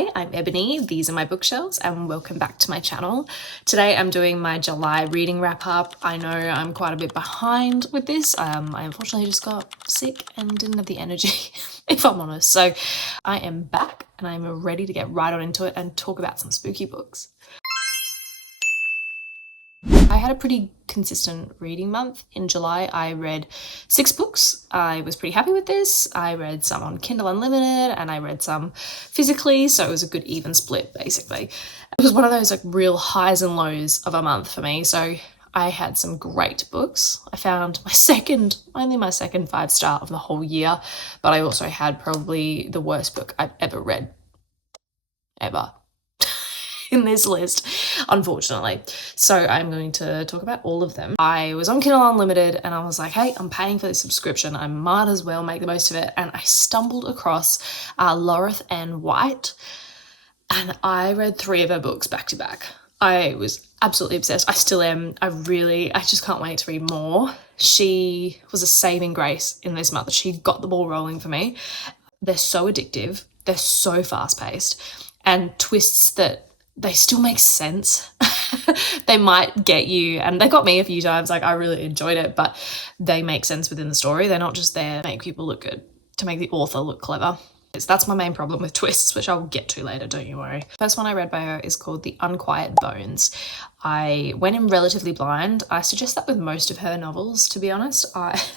Hi, I'm Ebony, these are my bookshelves, and welcome back to my channel. Today I'm doing my July reading wrap up. I know I'm quite a bit behind with this. I unfortunately just got sick and didn't have the energy, if I'm honest. So I am back and I'm ready to get right on into it and talk about some spooky books. I had a pretty consistent reading month. In July, I read 6 books. I was pretty happy with this. I read some on Kindle Unlimited and I read some physically, so it was a good even split, basically. It was one of those like real highs and lows of a month for me, so I had some great books. I found only my second 5-star of the whole year, but I also had probably the worst book I've ever read, ever. In this list, unfortunately. So I'm going to talk about all of them. I was on Kindle Unlimited and I was like, hey, I'm paying for this subscription. I might as well make the most of it. And I stumbled across Loreth Ann White and I read 3 of her books back to back. I was absolutely obsessed. I still am. I just can't wait to read more. She was a saving grace in this month. She got the ball rolling for me. They're so addictive. They're so fast paced and twists that they still make sense. They might get you, and they got me a few times. Like, I really enjoyed it, but they make sense within the story. They're not just there to make people look good, to make the author look clever. That's my main problem with twists, which I'll get to later, don't you worry. First one I read by her is called The Unquiet Bones. I went in relatively blind. I suggest that with most of her novels, to be honest.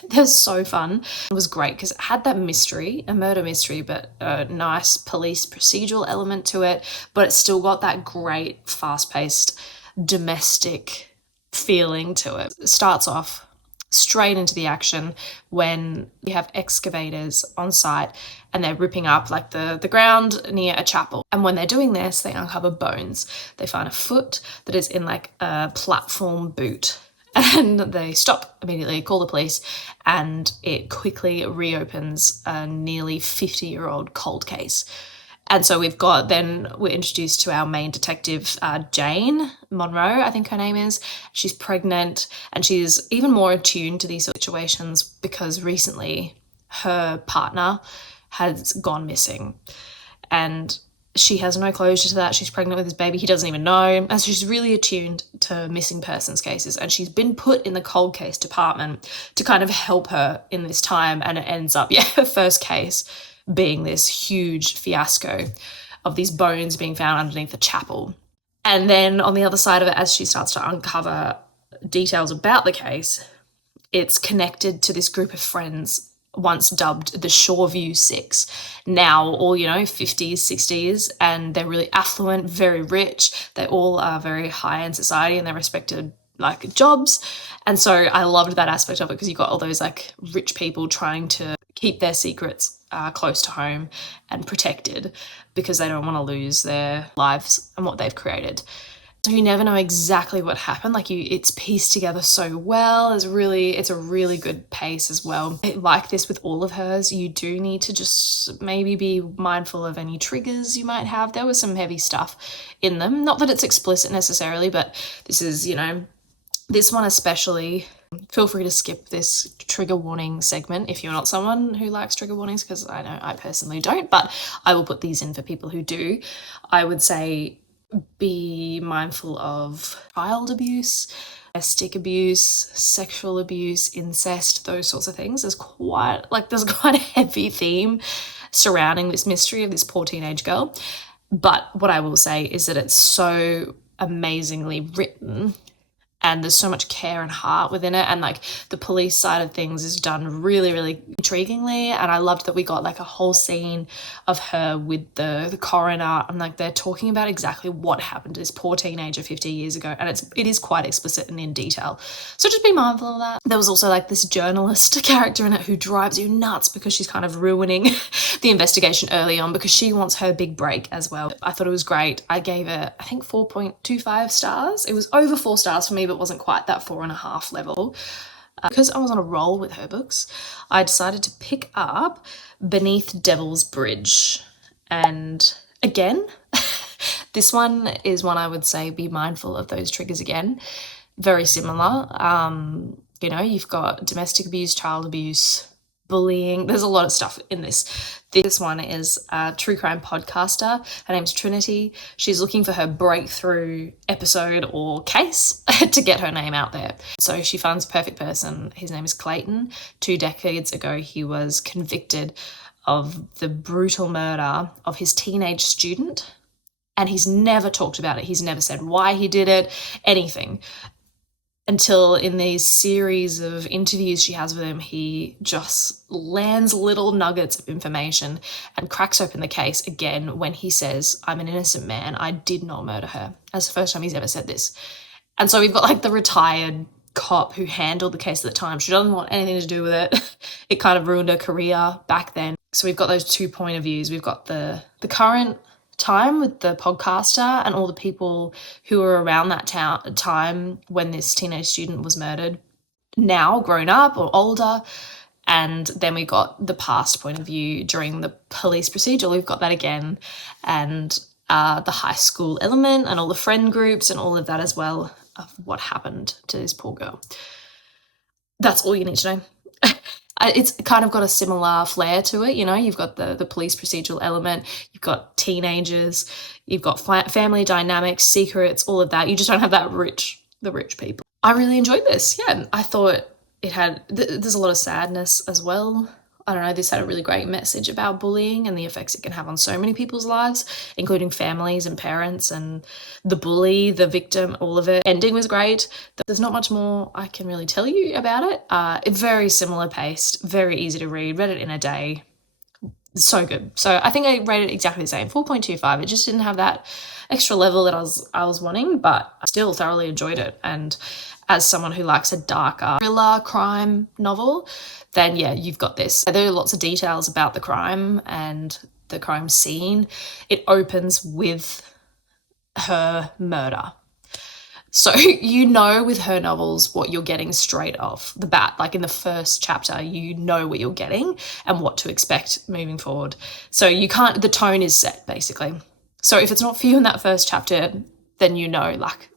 They're so fun. It was great because it had that mystery, a murder mystery, but a nice police procedural element to it, but it still got that great fast-paced domestic feeling to it. It starts off straight into the action when you have excavators on site and they're ripping up like the ground near a chapel. And when they're doing this, they uncover bones. They find a foot that is in like a platform boot. And they stop immediately, call the police, and it quickly reopens a nearly 50-year-old cold case. And so we're introduced to our main detective, Jane Monroe, I think her name is. She's pregnant and she's even more attuned to these situations because recently her partner has gone missing and she has no closure to that. She's pregnant with his baby. He doesn't even know. And so she's really attuned to missing persons cases. And she's been put in the cold case department to kind of help her in this time. And it ends up, her first case being this huge fiasco of these bones being found underneath the chapel. And then on the other side of it, as she starts to uncover details about the case, it's connected to this group of friends once dubbed the Shoreview Six, now all, 50s, 60s, and they're really affluent, very rich. They all are very high in society in their respected jobs. And so I loved that aspect of it because you got all those rich people trying to keep their secrets close to home and protected because they don't want to lose their lives and what they've created. So you never know exactly what happened. It's pieced together so well. It's a really good pace as well. Like this with all of hers, you do need to just maybe be mindful of any triggers you might have. There was some heavy stuff in them. Not that it's explicit necessarily, but this is, this one especially. Feel free to skip this trigger warning segment if you're not someone who likes trigger warnings, because I know I personally don't, but I will put these in for people who do. I would say be mindful of child abuse, domestic abuse, sexual abuse, incest, those sorts of things. There's quite a heavy theme surrounding this mystery of this poor teenage girl. But what I will say is that it's so amazingly written and there's so much care and heart within it, and the police side of things is done really, really intriguingly. And I loved that we got a whole scene of her with the coroner, and they're talking about exactly what happened to this poor teenager 50 years ago, and it is quite explicit and in detail. So just be mindful of that. There was also this journalist character in it who drives you nuts because she's kind of ruining the investigation early on because she wants her big break as well. I thought it was great. I gave it, I think, 4.25 stars. It was over 4 stars for me, but wasn't quite that 4.5 level. Because I was on a roll with her books, I decided to pick up Beneath Devil's Bridge. And again, this one is one I would say be mindful of those triggers again. Very similar. You've got domestic abuse, child abuse, bullying. There's a lot of stuff in this. This one is a true crime podcaster. Her name's Trinity. She's looking for her breakthrough episode or case to get her name out there. So she finds a perfect person. His name is Clayton. 2 decades ago, he was convicted of the brutal murder of his teenage student, and he's never talked about it. He's never said why he did it, anything. Until in these series of interviews she has with him, he just lands little nuggets of information and cracks open the case again when he says, I'm an innocent man, I did not murder her. That's the first time he's ever said this. And so we've got like the retired cop who handled the case at the time. She doesn't want anything to do with it. It kind of ruined her career back then. So we've got those 2 point of views. We've got the current time with the podcaster and all the people who were around that time when this teenage student was murdered, now grown up or older. And then we got the past point of view during the police procedure. We've got that again. And the high school element and all the friend groups and all of that as well, of what happened to this poor girl. That's all you need to know. It's kind of got a similar flair to it, you know. You've got the police procedural element, you've got teenagers, you've got family dynamics, secrets, all of that. You just don't have the rich people. I really enjoyed this. Yeah, I thought it had, there's a lot of sadness as well. I don't know, this had a really great message about bullying and the effects it can have on so many people's lives, including families and parents and the bully, the victim, all of it. Ending was great. There's not much more I can really tell you about it. It's very similar paced, very easy to read it in a day. So good. So I think I rated it exactly the same, 4.25. It just didn't have that extra level that I was wanting, but I still thoroughly enjoyed it. And as someone who likes a darker thriller crime novel, then yeah, you've got this. There are lots of details about the crime and the crime scene. It opens with her murder. So you know with her novels what you're getting straight off the bat. Like in the first chapter, you know what you're getting and what to expect moving forward. So the tone is set basically. So if it's not for you in that first chapter, then you know, like,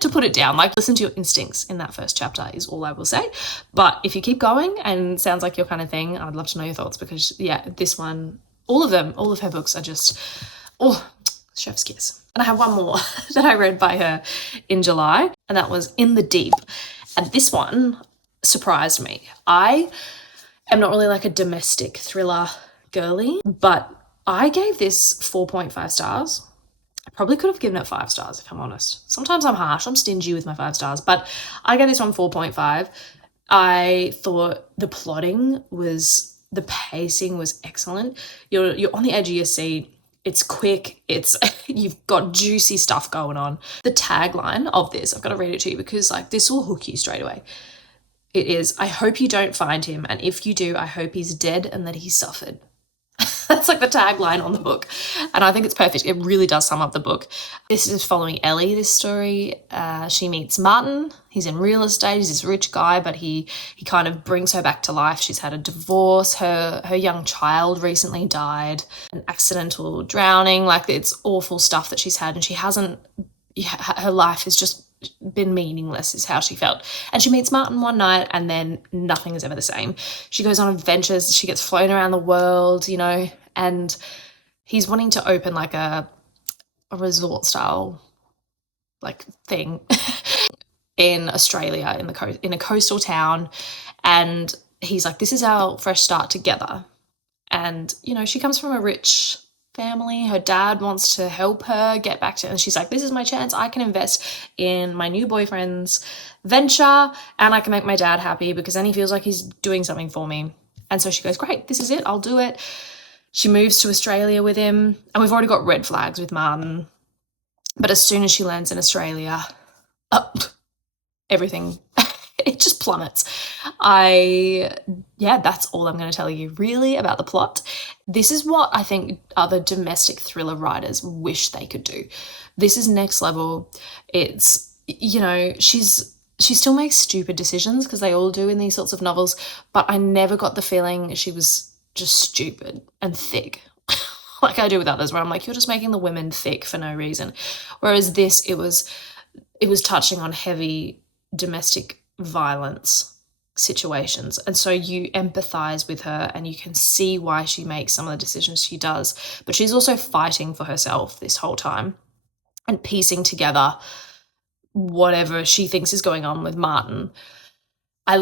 to put it down, like, listen to your instincts in that first chapter is all I will say. But if you keep going and sounds like your kind of thing, I'd love to know your thoughts, because yeah, this one, all of her books are just, chef's kiss. And I have one more that I read by her in July, and that was In the Deep. And this one surprised me. I am not really like a domestic thriller girly, but I gave this 4.5 stars. I probably could have given it 5 stars if I'm honest. Sometimes I'm harsh, I'm stingy with my 5 stars, but I gave this one 4.5. I thought the pacing was excellent. You're on the edge of your seat. It's quick. You've got juicy stuff going on. The tagline of this, I've got to read it to you because like this will hook you straight away. It is, I hope you don't find him, and if you do, I hope he's dead and that he suffered. That's like the tagline on the book. And I think it's perfect. It really does sum up the book. This is following Ellie, this story. She meets Martin. He's in real estate. He's this rich guy, but he kind of brings her back to life. She's had a divorce. Her young child recently died. An accidental drowning. Like, it's awful stuff that she's had. And her life has just been meaningless is how she felt. And she meets Martin one night and then nothing is ever the same. She goes on adventures. She gets flown around the world, you know, and he's wanting to open like a resort style like thing in Australia in a coastal town. And he's like, this is our fresh start together. And, you know, she comes from a rich family. Her dad wants to help her get back to, and she's like, this is my chance. I can invest in my new boyfriend's venture and I can make my dad happy because then he feels like he's doing something for me. And so she goes, great, this is it. I'll do it. She moves to Australia with him, and we've already got red flags with Martin. But as soon as she lands in Australia, everything, it just plummets. That's all I'm going to tell you really about the plot. This is what I think other domestic thriller writers wish they could do. This is next level. It's, you know, she still makes stupid decisions because they all do in these sorts of novels, but I never got the feeling she was just stupid and thick like I do with others, where I'm like, you're just making the women thick for no reason. Whereas this, it was touching on heavy domestic violence situations. And so you empathize with her and you can see why she makes some of the decisions she does. But she's also fighting for herself this whole time and piecing together whatever she thinks is going on with Martin. I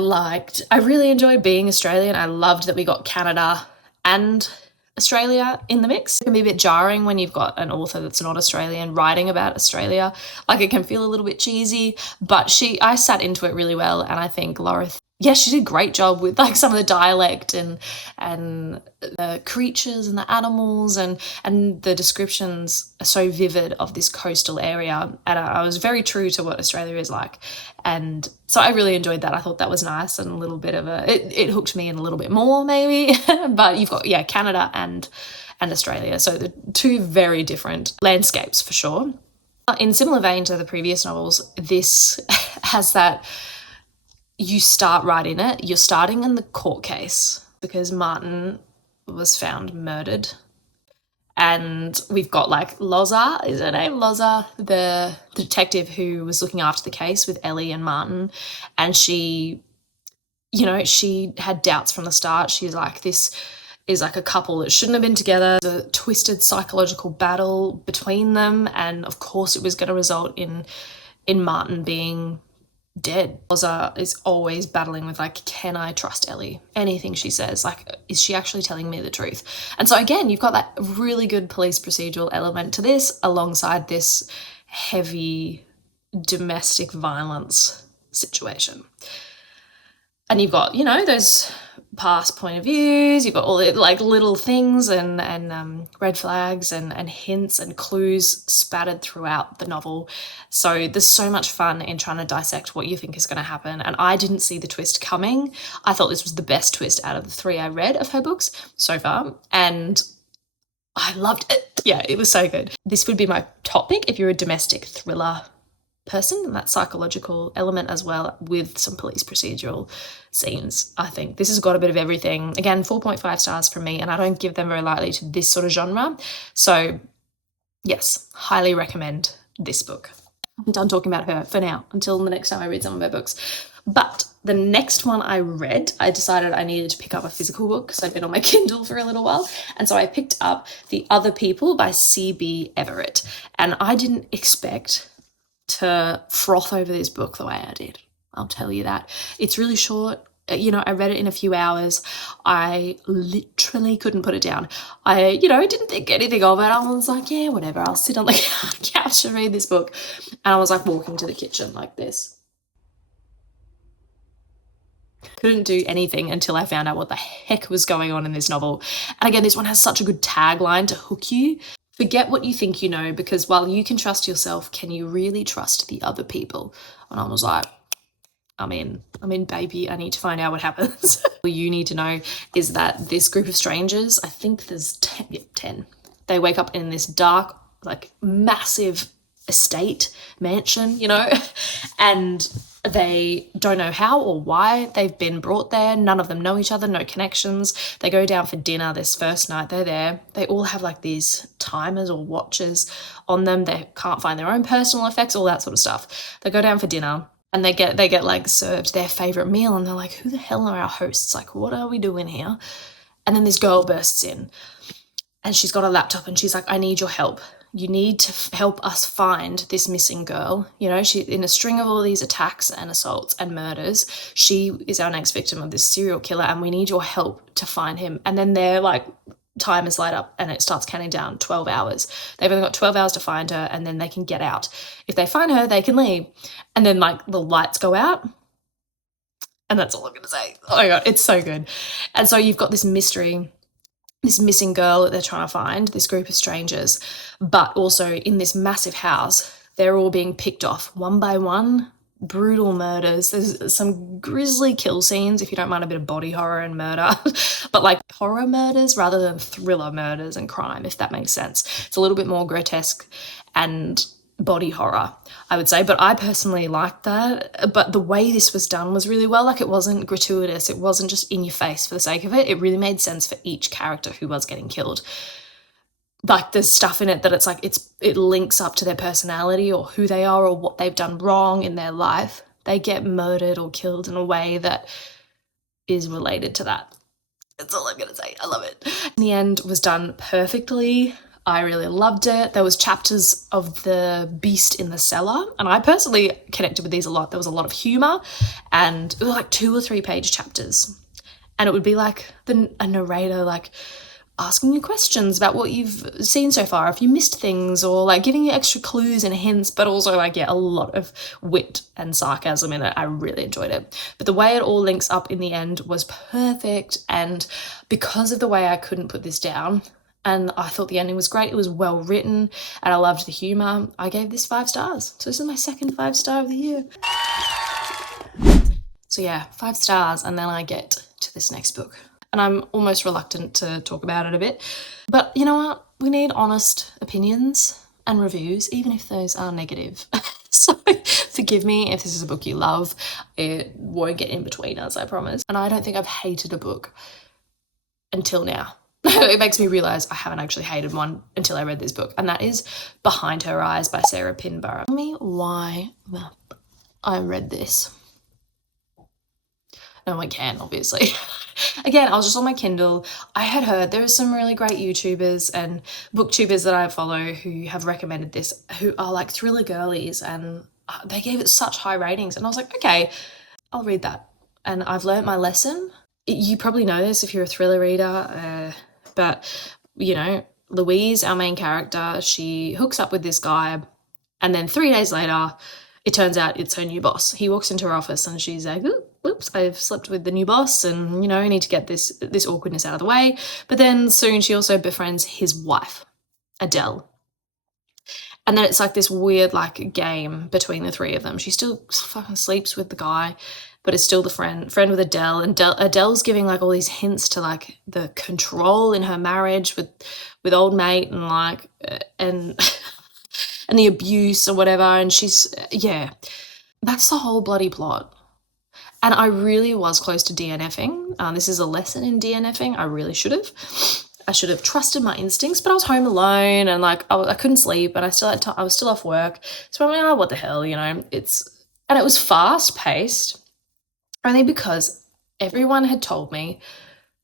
really enjoyed being Australian. I loved that we got Canada and Australia in the mix. It can be a bit jarring when you've got an author that's not Australian writing about Australia. Like, it can feel a little bit cheesy, but I sat into it really well. And I think Laura, she did a great job with like some of the dialect and the creatures and the animals and the descriptions are so vivid of this coastal area. And I was very true to what Australia is like. And so I really enjoyed that. I thought that was nice and a little bit of it hooked me in a little bit more maybe. But you've got, Canada and Australia. So the two very different landscapes for sure. In similar vein to the previous novels, this has that you start right in it. You're starting in the court case because Martin was found murdered. And we've got like Loza, is her name? Loza, the detective who was looking after the case with Ellie and Martin. And she had doubts from the start. She's like, this is like a couple that shouldn't have been together. There's a twisted psychological battle between them. And of course it was going to result in Martin being dead. Loza is always battling with like, can I trust Ellie? Anything she says, like, is she actually telling me the truth? And so again, you've got that really good police procedural element to this alongside this heavy domestic violence situation. And you've got, those past point of views, you've got all the like little things and red flags and hints and clues spattered throughout the novel. So there's so much fun in trying to dissect what you think is going to happen. And I didn't see the twist coming. I thought this was the best twist out of the 3 I read of her books so far. And I loved it. Yeah, it was so good. This would be my top pick if you're a domestic thriller person, and that psychological element as well with some police procedural scenes. I think this has got a bit of everything. Again, 4.5 stars from me, and I don't give them very lightly to this sort of genre. So yes, highly recommend this book. I'm done talking about her for now until the next time I read some of her books. But the next one I read, I decided I needed to pick up a physical book because I'd been on my Kindle for a little while. And so I picked up The Other People by C.B. Everett. And I didn't expect to froth over this book the way I did. I'll tell you that. It's really short. I read it in a few hours. I literally couldn't put it down. I didn't think anything of it. I was like, yeah, whatever. I'll sit on the couch and read this book. And I was like walking to the kitchen like this. Couldn't do anything until I found out what the heck was going on in this novel. And again, this one has such a good tagline to hook you. Forget what you think you know, because while you can trust yourself, can you really trust the other people? And I was like, I'm in, baby. I need to find out what happens. All you need to know is that this group of strangers, I think there's 10. They wake up in this dark, like massive estate mansion, and they don't know how or why they've been brought there. None of them know each other, no connections. They go down for dinner this first night they're there. They all have like these timers or watches on them. They can't find their own personal effects, all that sort of stuff. They go down for dinner and they get like served their favorite meal and they're like, who the hell are our hosts? Like, what are we doing here? And then this girl bursts in and she's got a laptop and she's like, I need your help. You need to help us find this missing girl. She in a string of all these attacks and assaults and murders. She is our next victim of this serial killer and we need your help to find him. And then their time is light up and it starts counting down 12 hours. They've only got 12 hours to find her and then they can get out. If they find her, they can leave. And then the lights go out. And that's all I'm going to say. Oh my God, it's so good. And so you've got this mystery, this missing girl that they're trying to find, this group of strangers, but also in this massive house, they're all being picked off one by one, brutal murders. There's some grisly kill scenes, if you don't mind a bit of body horror and murder, but like horror murders rather than thriller murders and crime, if that makes sense. It's a little bit more grotesque and body horror, I would say, but I personally liked that. But the way this was done was really well. Like, it wasn't gratuitous. It wasn't just in your face for the sake of it. It really made sense for each character who was getting killed. Like, there's stuff in it that it's like it links up to their personality or who they are or what they've done wrong in their life. They get murdered or killed in a way that is related to that. That's all I'm gonna say. I love it. In the end, was done perfectly. I really loved it. There was chapters of the Beast in the Cellar, and I personally connected with these a lot. There was a lot of humor, and it was like 2 or 3 page chapters, and it would be like a narrator like asking you questions about what you've seen so far, if you missed things, or like giving you extra clues and hints, but also like, yeah, a lot of wit and sarcasm in it. I really enjoyed it. But the way it all links up in the end was perfect, and because of the way I couldn't put this down, and I thought the ending was great, it was well written, and I loved the humour, I gave this 5 stars. So this is my second 5-star of the year. So yeah, 5 stars, and then I get to this next book. And I'm almost reluctant to talk about it a bit. But you know what? We need honest opinions and reviews, even if those are negative. So forgive me if this is a book you love. It won't get in between us, I promise. And I don't think I've hated a book until now. It makes me realise I haven't actually hated one until I read this book. And that is Behind Her Eyes by Sarah Pinborough. Tell me why I read this. No one can, obviously. Again, I was just on my Kindle. I had heard there are some really great YouTubers and booktubers that I follow who have recommended this, who are like thriller girlies, and they gave it such high ratings. And I was like, okay, I'll read that. And I've learnt my lesson. You probably know this if you're a thriller reader, but, you know, Louise, our main character, she hooks up with this guy, and then 3 days later, it turns out it's her new boss. He walks into her office and she's like, oops, I've slept with the new boss, and, you know, I need to get this awkwardness out of the way. But then soon she also befriends his wife, Adele. And then it's like this weird like game between the 3 of them. She still fucking sleeps with the guy, but is still the friend with Adele. And Adele's giving like all these hints to like the control in her marriage with old mate, and like, and and the abuse or whatever. And she's, yeah, that's the whole bloody plot. And I really was close to DNFing. This is a lesson in DNFing. I really should have. I should have trusted my instincts, but I was home alone, and like I couldn't sleep, and I was still off work. So I'm like, oh, what the hell, you know? And it was fast paced, only because everyone had told me,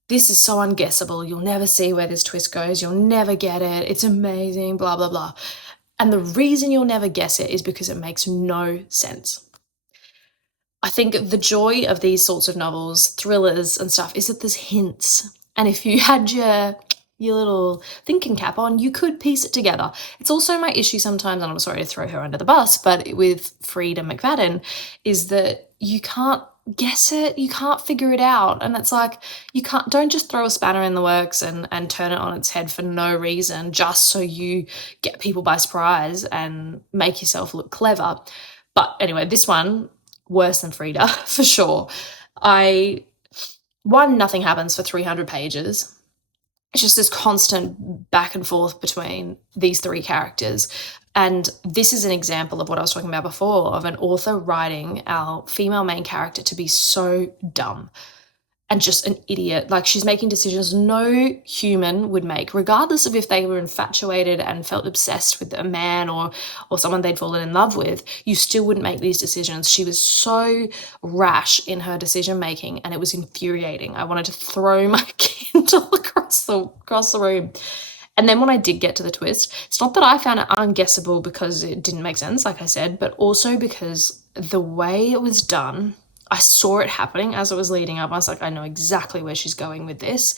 this is so unguessable. You'll never see where this twist goes. You'll never get it. It's amazing, blah, blah, blah. And the reason you'll never guess it is because it makes no sense. I think the joy of these sorts of novels, thrillers and stuff, is that there's hints. And if you had your little thinking cap on, you could piece it together. It's also my issue sometimes, and I'm sorry to throw her under the bus, but with Frida McFadden, is that you can't guess it, you can't figure it out. And it's like, don't just throw a spanner in the works and turn it on its head for no reason, just so you get people by surprise and make yourself look clever. But anyway, this one, worse than Frida, for sure. Nothing happens for 300 pages. It's just this constant back and forth between these 3 characters. And this is an example of what I was talking about before, of an author writing our female main character to be so dumb and just an idiot. Like, she's making decisions no human would make, regardless of if they were infatuated and felt obsessed with a man or someone they'd fallen in love with. You still wouldn't make these decisions. She was so rash in her decision making, and it was infuriating. I wanted to throw my Kindle across the room. And then when I did get to the twist, it's not that I found it unguessable because it didn't make sense, like I said, but also because the way it was done, I saw it happening as it was leading up. I was like, I know exactly where she's going with this.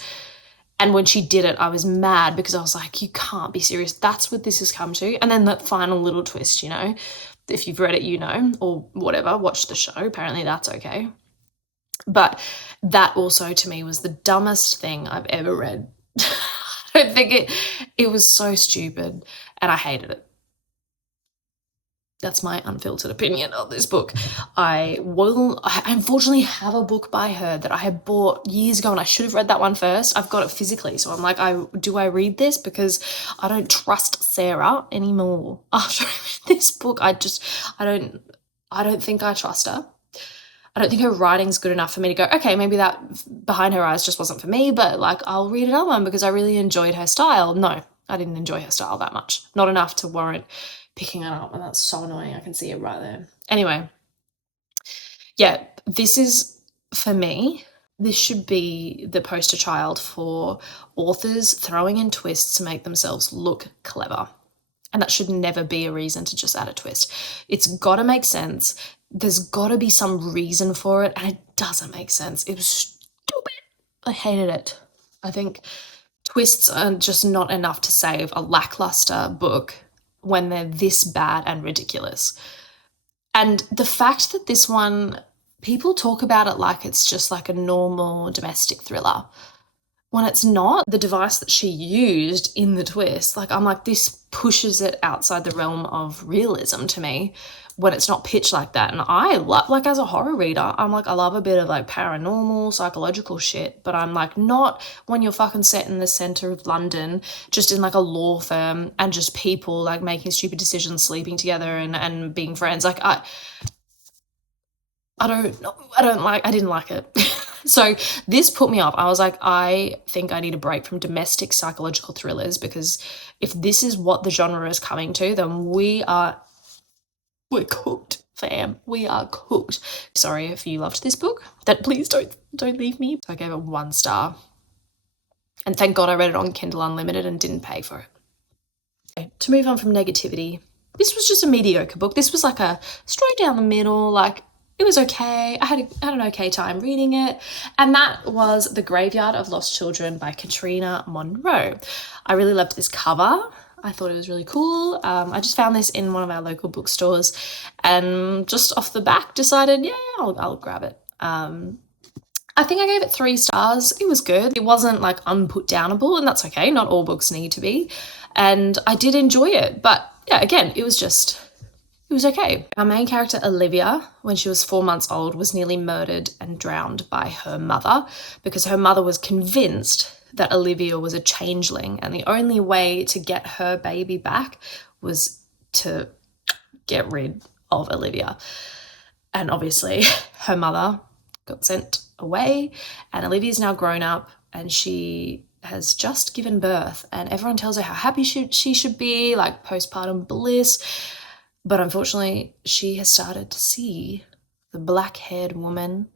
And when she did it, I was mad because I was like, you can't be serious. That's what this has come to. And then that final little twist, you know, if you've read it, you know, or whatever, watch the show. Apparently that's okay. But that also to me was the dumbest thing I've ever read. I don't think it was so stupid, and I hated it. That's my unfiltered opinion of this book. I unfortunately have a book by her that I had bought years ago, and I should have read that one first. I've got it physically, so I'm like, do I read this? Because I don't trust Sarah anymore. After I read this book, I don't think I trust her. I don't think her writing's good enough for me to go, okay, maybe that Behind Her Eyes just wasn't for me, but like, I'll read another one because I really enjoyed her style. No, I didn't enjoy her style that much. Not enough to warrant picking it up, and that's so annoying. I can see it right there. Anyway, yeah, this is, for me, this should be the poster child for authors throwing in twists to make themselves look clever. And that should never be a reason to just add a twist. It's got to make sense. There's got to be some reason for it, and it doesn't make sense. It was stupid. I hated it. I think twists are just not enough to save a lackluster book when they're this bad and ridiculous. And the fact that this one, people talk about it like it's just like a normal domestic thriller, when it's not. The device that she used in the twist, like, I'm like, this pushes it outside the realm of realism to me when it's not pitched like that. And I love, like, as a horror reader, I'm like, I love a bit of like paranormal, psychological shit, but I'm like, not when you're fucking set in the center of London, just in like a law firm and just people like making stupid decisions, sleeping together and being friends. Like, I didn't like it. So this put me off. I was like, I think I need a break from domestic psychological thrillers, because if this is what the genre is coming to, then we're cooked, fam. We are cooked. Sorry if you loved this book. That please don't leave me. So I gave it 1 star. And thank God I read it on Kindle Unlimited and didn't pay for it. Okay, to move on from negativity, this was just a mediocre book. This was like a straight down the middle, like, it was okay. I had an okay time reading it. And that was The Graveyard of Lost Children by Katrina Monroe. I really loved this cover. I thought it was really cool. I just found this in one of our local bookstores and just off the back decided, yeah, I'll grab it. I think I gave it 3 stars. It was good. It wasn't like unputdownable, and that's okay. Not all books need to be. And I did enjoy it. But yeah, again, it was okay. Our main character, Olivia, when she was 4 months old, was nearly murdered and drowned by her mother because her mother was convinced that Olivia was a changeling, and the only way to get her baby back was to get rid of Olivia. And obviously her mother got sent away, and Olivia's now grown up and she has just given birth, and everyone tells her how happy she should be, like postpartum bliss. But unfortunately, she has started to see the black-haired woman.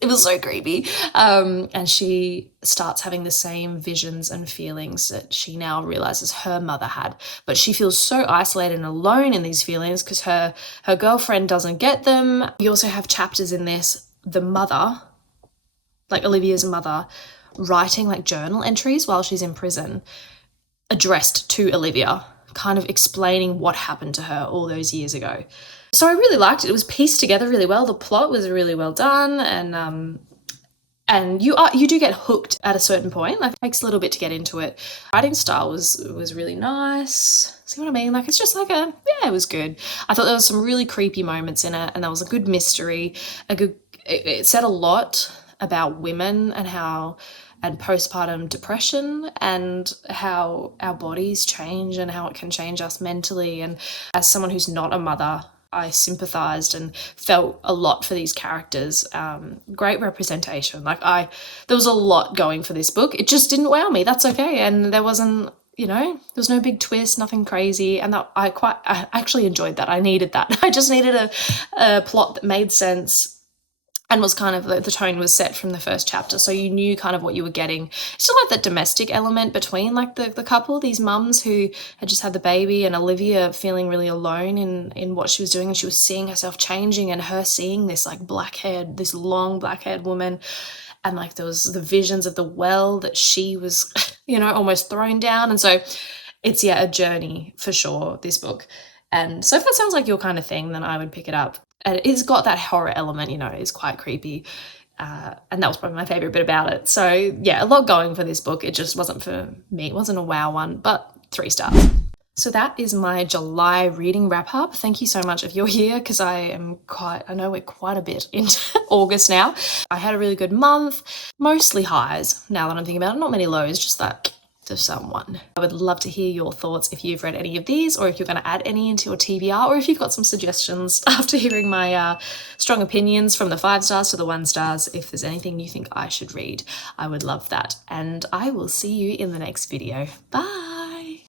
It was so creepy. And she starts having the same visions and feelings that she now realizes her mother had. But she feels so isolated and alone in these feelings because her girlfriend doesn't get them. We also have chapters in this, the mother, like Olivia's mother, writing like journal entries while she's in prison, addressed to Olivia, kind of explaining what happened to her all those years ago. So I really liked it. It was pieced together really well. The plot was really well done, and you do get hooked at a certain point. Like, it takes a little bit to get into it. Writing style was really nice. See what I mean? Like, it's just like it was good. I thought there was some really creepy moments in it, and there was a good mystery. It said a lot about women and postpartum depression and how our bodies change and how it can change us mentally. And as someone who's not a mother, I sympathized and felt a lot for these characters. Great representation. Like, there was a lot going for this book. It just didn't wow me. That's okay. And there wasn't, there was no big twist, nothing crazy. And that I actually enjoyed that. I needed that. I just needed a plot that made sense and was kind of, the tone was set from the first chapter, so you knew kind of what you were getting. Still like that domestic element between like the couple, these mums who had just had the baby, and Olivia feeling really alone in what she was doing, and she was seeing herself changing, and her seeing this like this long black-haired woman, and like there was the visions of the well that she was, almost thrown down. And so it's, a journey for sure, this book. And so if that sounds like your kind of thing, then I would pick it up. And it's got that horror element, it's quite creepy. And that was probably my favourite bit about it. So yeah, a lot going for this book. It just wasn't for me. It wasn't a wow one, but 3 stars. So that is my July reading wrap up. Thank you so much if you're here, because I know we're quite a bit into August now. I had a really good month, mostly highs now that I'm thinking about it, not many lows, just that to someone. I would love to hear your thoughts if you've read any of these, or if you're going to add any into your TBR, or if you've got some suggestions after hearing my strong opinions from the 5 stars to the 1 stars. If there's anything you think I should read, I would love that. And I will see you in the next video. Bye.